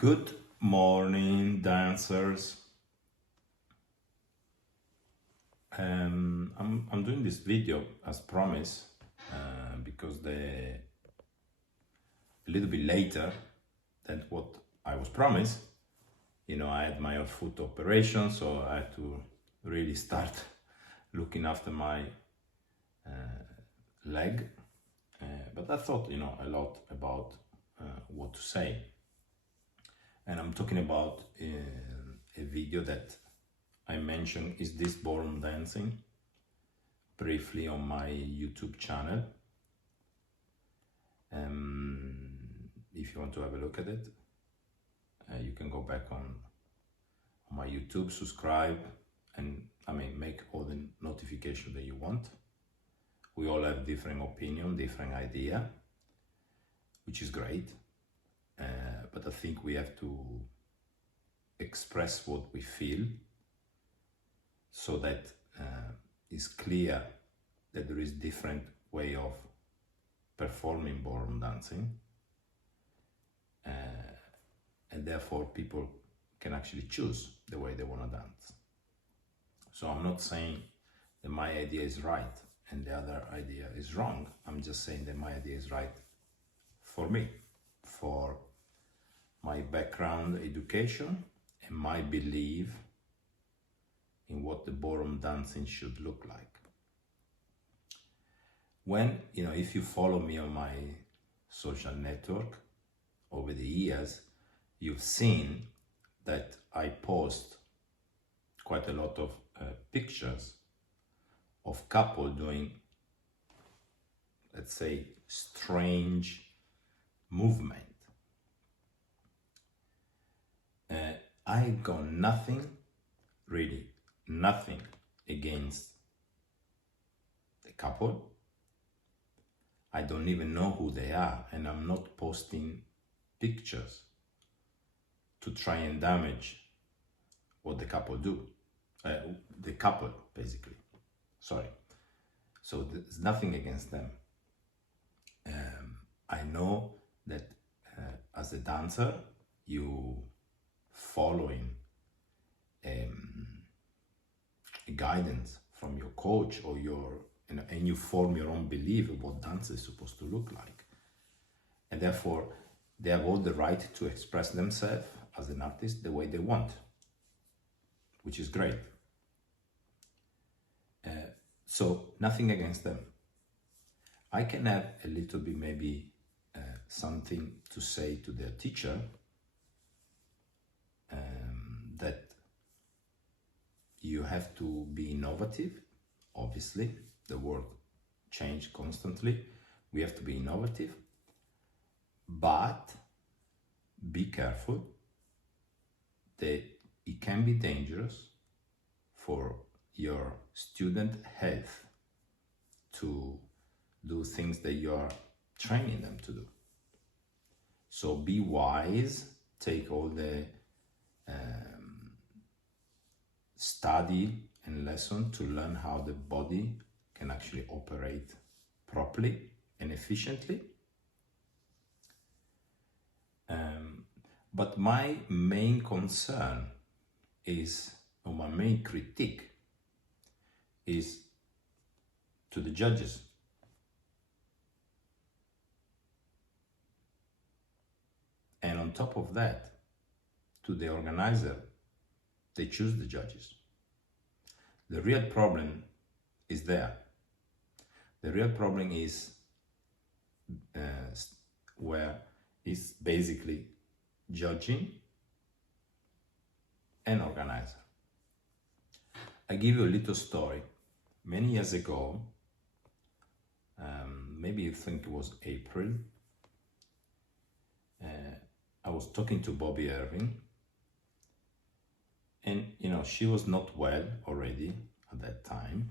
Good morning, dancers. I'm doing this video as promised because a little bit later than what I was promised. I had my foot operation, so I had to really start looking after my leg. But I thought, a lot about what to say. And I'm talking about a video that I mentioned is this ballroom dancing briefly on my YouTube channel. If you want to have a look at it, you can go back on my YouTube, subscribe, and make all the notification that you want. We all have different opinion, different idea, which is great. But I think we have to express what we feel so that it's clear that there is different way of performing ballroom dancing, and therefore people can actually choose the way they want to dance. So I'm not saying that my idea is right and the other idea is wrong. I'm just saying that my idea is right for me, for my background education and my belief in what the ballroom dancing should look like. When, if you follow me on my social network over the years, you've seen that I post quite a lot of pictures of couple doing, let's say, strange movement. I got nothing, really nothing against the couple. I don't even know who they are, and I'm not posting pictures to try and damage what the couple do. The couple, basically. Sorry. So there's nothing against them. I know that as a dancer, you following guidance from your coach or and you form your own belief of what dance is supposed to look like. And therefore, they have all the right to express themselves as an artist the way they want, which is great. So nothing against them. I can have a little bit maybe something to say to their teacher, that you have to be innovative. Obviously, the world changes constantly. We have to be innovative, but be careful that it can be dangerous for your student health to do things that you are training them to do. So be wise, take all the study and lesson to learn how the body can actually operate properly and efficiently. But my main concern is, or my main critique is to the judges. And on top of that, to the organizer, they choose the judges. The real problem is there. The real problem is where it's basically judging and organizer. I give you a little story. Many years ago, maybe you think it was April, I was talking to Bobby Irving, and she was not well already at that time,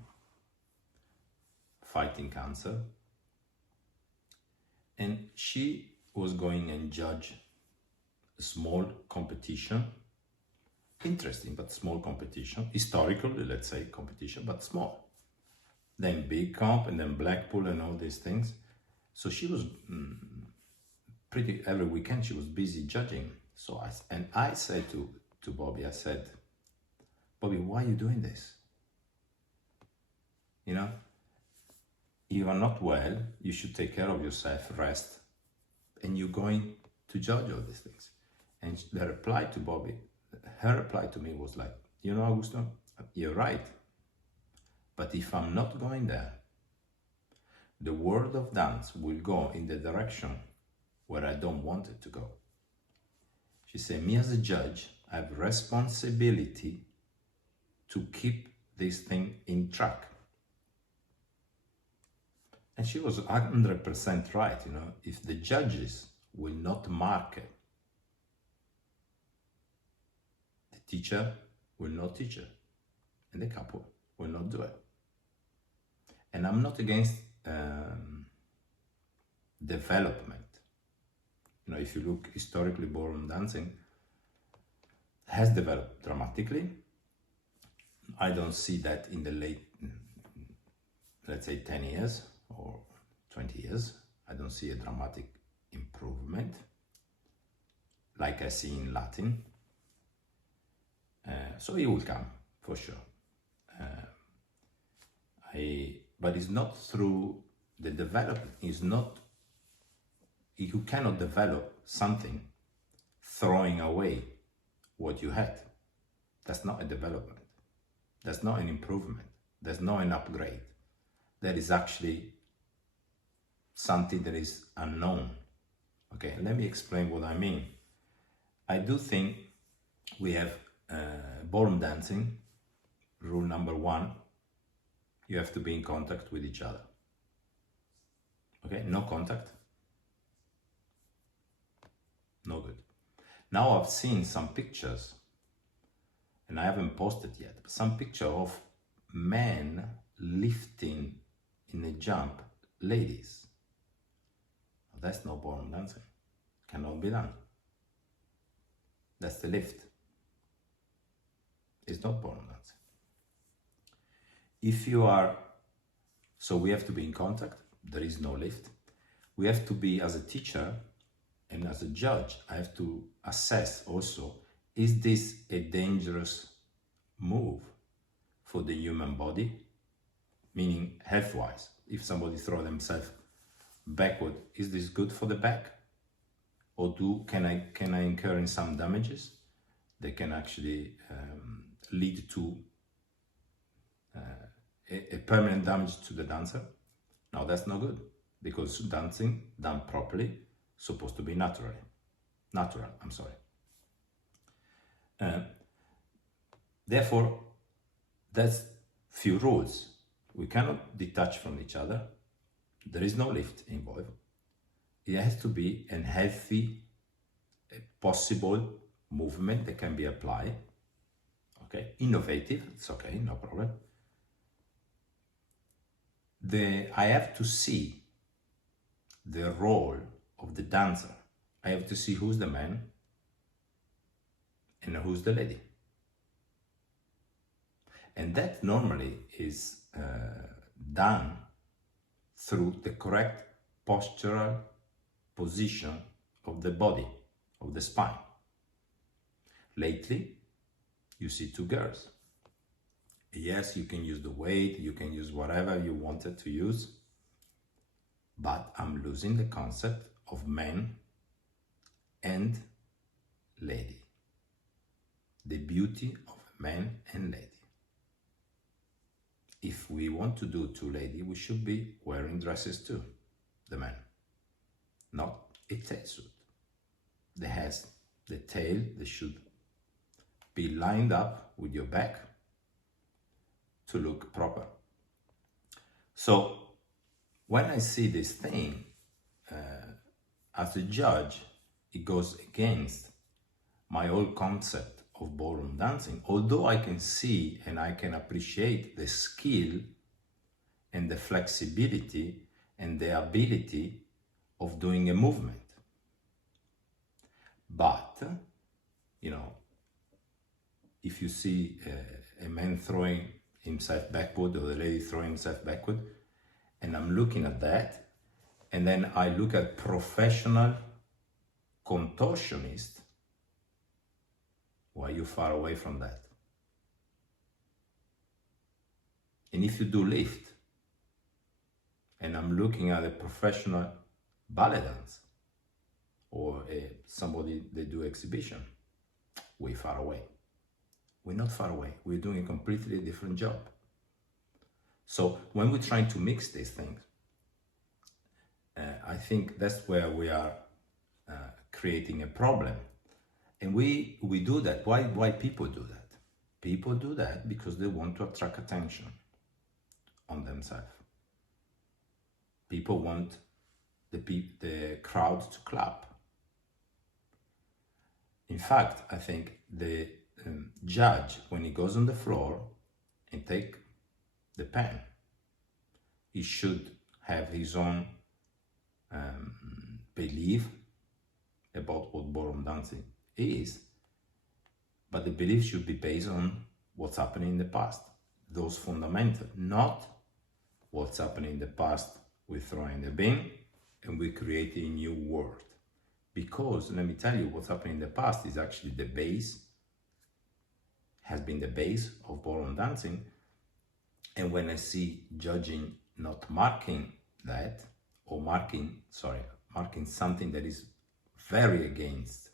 fighting cancer, and she was going and judge a small competition, interesting but small competition, historical, let's say, competition, but small. Then big comp, and then Blackpool and all these things. So she was pretty, every weekend she was busy judging So I said to Bobby, I said, Bobby, why are you doing this? You know, you are not well, you should take care of yourself, rest, and you're going to judge all these things. And the reply to Bobby, her reply to me was like, you know, Augusto, you're right. But if I'm not going there, the world of dance will go in the direction where I don't want it to go. She said, me as a judge, I have responsibility to keep this thing in track. And she was 100% right, you know, if the judges will not mark it, the teacher will not teach it, and the couple will not do it. And I'm not against development. You know, if you look historically, ballroom dancing has developed dramatically. I don't see that in the late, let's say 10 years or 20 years. I don't see a dramatic improvement like I see in Latin. So it will come for sure. But it's not through the development. It's not, you cannot develop something throwing away what you had. That's not a development. That's not an improvement. That's not an upgrade. That is actually something that is unknown. Okay, let me explain what I mean. I do think we have ballroom dancing, rule number 1, you have to be in contact with each other. Okay, no contact, no good. Now I've seen some pictures, and I haven't posted yet, but some picture of men lifting in a jump ladies. That's no ballroom dancing. Cannot be done. That's the lift. It's not ballroom dancing. If you are, so we have to be in contact. There is no lift. We have to be, as a teacher and as a judge, I have to assess also, is this a dangerous move for the human body? Meaning health-wise, if somebody throw themselves backward, is this good for the back? Or can I incur in some damages that can actually lead to a permanent damage to the dancer? Now that's not good, because dancing done properly supposed to be natural. Therefore, that's few rules. We cannot detach from each other. There is no lift involved. It has to be a healthy, possible movement that can be applied. Okay, innovative, it's okay, no problem. I have to see the role of the dancer. I have to see who's the man and who's the lady. And that normally is done through the correct postural position of the body, of the spine. Lately, you see 2 girls. Yes, you can use the weight, you can use whatever you wanted to use, but I'm losing the concept of man and lady. The beauty of man and lady. If we want to do 2 ladies, we should be wearing dresses too, the man. Not a tail suit. The tail, they should be lined up with your back to look proper. So when I see this thing, as a judge, it goes against my whole concept of ballroom dancing, although I can see and I can appreciate the skill and the flexibility and the ability of doing a movement. But, you know, if you see a man throwing himself backward or the lady throwing himself backward, and I'm looking at that, and then I look at professional contortionist, Why are you far away from that? And if you do lift, and I'm looking at a professional ballet dance, or somebody that do exhibition, we're far away. We're not far away. We're doing a completely different job. So when we're trying to mix these things, I think that's where we are creating a problem. And we do that. Why people do that? People do that because they want to attract attention on themselves. People want the crowd to clap. In fact, I think the judge, when he goes on the floor and take the pen, he should have his own belief about what ballroom dancing is, but the belief should be based on what's happening in the past, those fundamentals, not what's happening in the past. We throw in the bin and we create a new world. Because let me tell you, what's happening in the past is actually the base, has been the base of ballroom dancing. And when I see judging not marking that, or marking something that is very against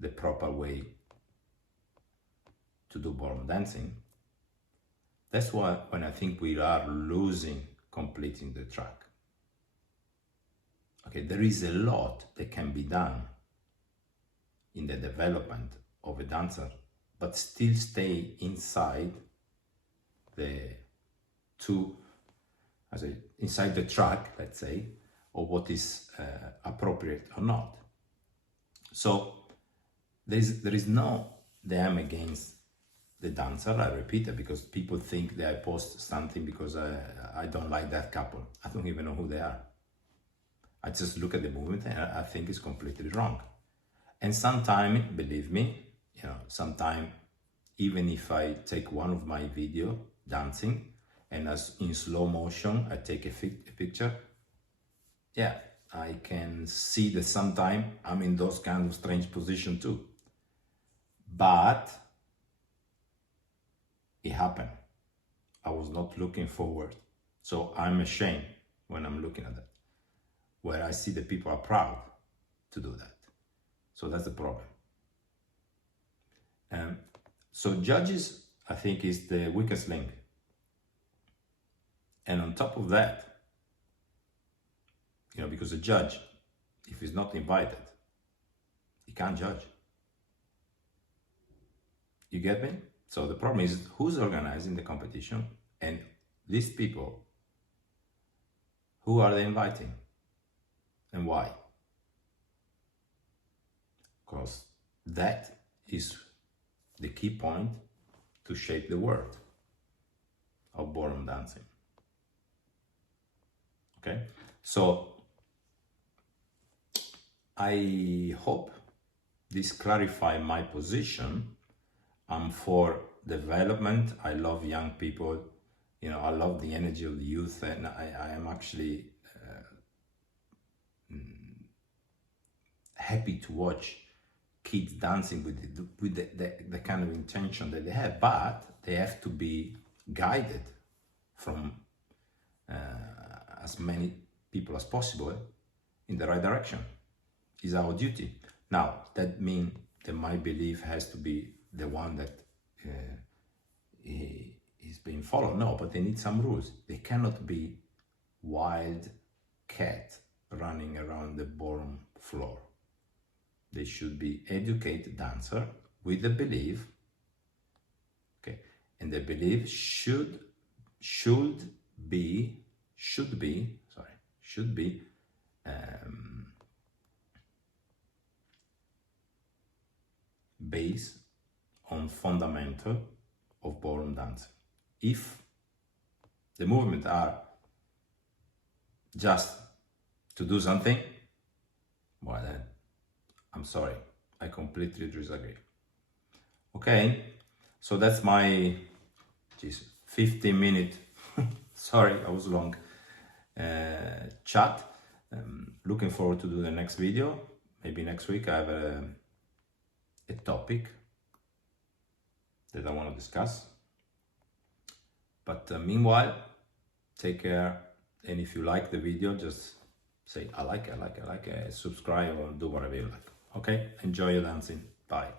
the proper way to do ballroom dancing, that's why when I think we are losing completing the track. Okay, there is a lot that can be done in the development of a dancer, but still stay inside inside the track, let's say, or what is appropriate or not. So there is no damn against the dancer, I repeat it, because people think that I post something because I don't like that couple. I don't even know who they are. I just look at the movement and I think it's completely wrong. And sometimes, believe me, sometimes even if I take one of my video dancing and as in slow motion, I take a picture, yeah, I can see that sometimes I'm in those kind of strange position too. But it happened. I was not looking forward. So I'm ashamed when I'm looking at that, where I see that people are proud to do that. So that's the problem. So judges, I think, is the weakest link. And on top of that, because a judge, if he's not invited, he can't judge. You get me? So the problem is who's organizing the competition, and these people, who are they inviting and why? Because that is the key point to shape the world of ballroom dancing. Okay, so I hope this clarifies my position. I'm for development. I love young people. I love the energy of the youth, and I am actually happy to watch kids dancing with the kind of intention that they have, but they have to be guided from as many people as possible in the right direction. Is our duty. Now, that means that my belief has to be the one that is being followed. No, but they need some rules. They cannot be wild cat running around the ballroom floor. They should be educated dancer with the belief, okay, and the belief should be based on fundamental of ballroom dancing. If the movements are just to do something, well then, I'm sorry, I completely disagree. Okay, so that's my 15-minute, sorry, I was long, chat. Looking forward to do the next video. Maybe next week I have a topic that I want to discuss. But meanwhile, take care. And if you like the video, just say, I like it, subscribe, or do whatever you like. Okay? Enjoy your dancing. Bye.